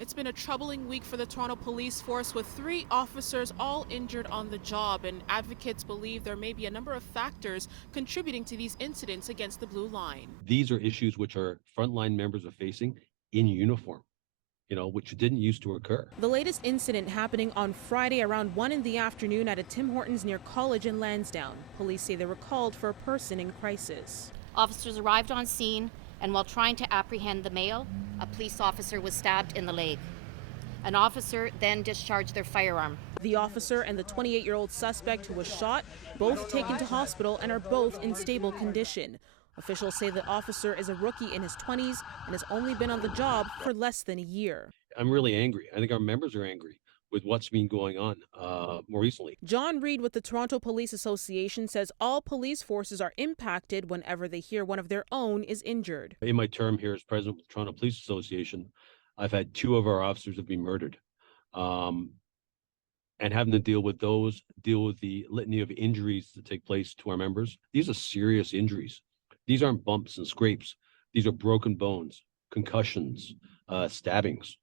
It's been a troubling week for the Toronto Police Force, with 3 officers all injured on the job, and advocates believe there may be a number of factors contributing to these incidents against the Blue Line. These are issues which our frontline members are facing in uniform, which didn't used to occur. The latest incident happening on Friday around 1 in the afternoon at a Tim Hortons near College in Lansdowne. Police say they were called for a person in crisis. Officers arrived on scene, and while trying to apprehend the male, a police officer was stabbed in the leg. An officer then discharged their firearm. The officer and the 28-year-old suspect who was shot, both taken to hospital and are both in stable condition. Officials say the officer is a rookie in his 20s and has only been on the job for less than a year. I'm really angry. I think our members are angry with what's been going on more recently. John Reed with the Toronto Police Association says all police forces are impacted whenever they hear one of their own is injured. In my term here as president of the Toronto Police Association, I've had 2 of our officers have been murdered. And having to deal with the litany of injuries that take place to our members. These are serious injuries. These aren't bumps and scrapes. These are broken bones, concussions, stabbings.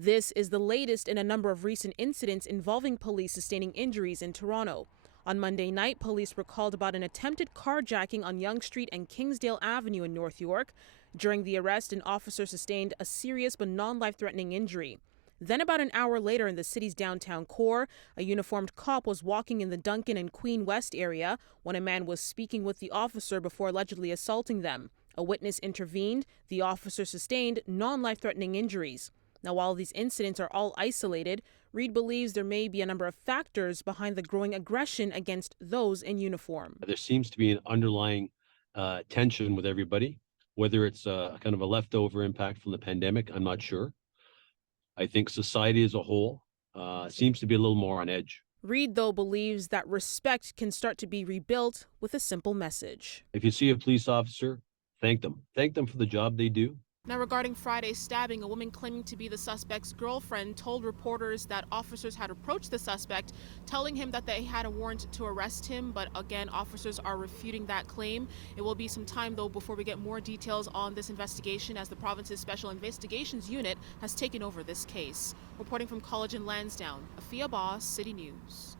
This is the latest in a number of recent incidents involving police sustaining injuries in Toronto. On Monday night, police were called about an attempted carjacking on Yonge Street and Kingsdale Avenue in North York. During the arrest, an officer sustained a serious but non-life-threatening injury. Then about an hour later in the city's downtown core, a uniformed cop was walking in the Duncan and Queen West area when a man was speaking with the officer before allegedly assaulting them. A witness intervened. The officer sustained non-life-threatening injuries. Now, while these incidents are all isolated, Reed believes there may be a number of factors behind the growing aggression against those in uniform. There seems to be an underlying tension with everybody, whether it's kind of a leftover impact from the pandemic, I'm not sure. I think society as a whole seems to be a little more on edge. Reed, though, believes that respect can start to be rebuilt with a simple message. If you see a police officer, thank them. Thank them for the job they do. Now, regarding Friday's stabbing, a woman claiming to be the suspect's girlfriend told reporters that officers had approached the suspect, telling him that they had a warrant to arrest him. But again, officers are refuting that claim. It will be some time, though, before we get more details on this investigation, as the province's Special Investigations Unit has taken over this case. Reporting from College in Lansdowne, Afua Baah, City News.